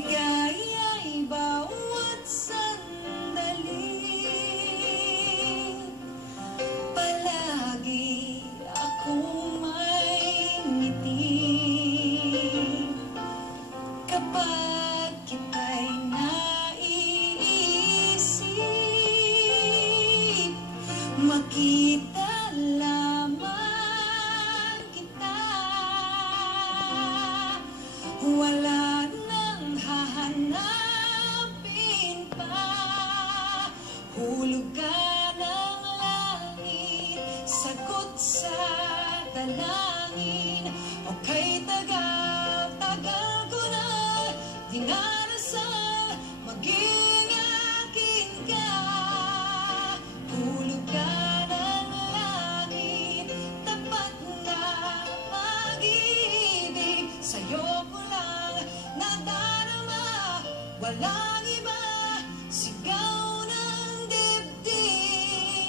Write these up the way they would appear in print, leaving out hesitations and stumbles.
Ligaya'y bawat sandali. Palagi akong may ngiti kapag kita'y naiisip. Makita lamang kita, wala nang hahanapin pa. Hulugan ng langit, sagot sa dalangin. Okay, tagal ko na dinarasal maging akin ka. Hulugan ng langit, tapat na pag-ibig. Sa'yo ko lang nadarama, walang iba, sigaw ng dibdib.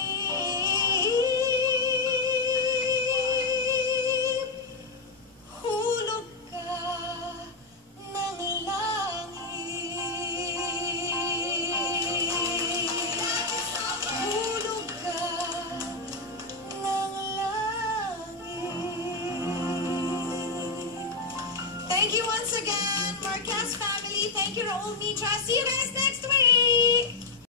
Hulog ka ng langit, hulog ka ng langit. Thank you once again, Marquez family. Thank you, Raul Mitra. See you guys next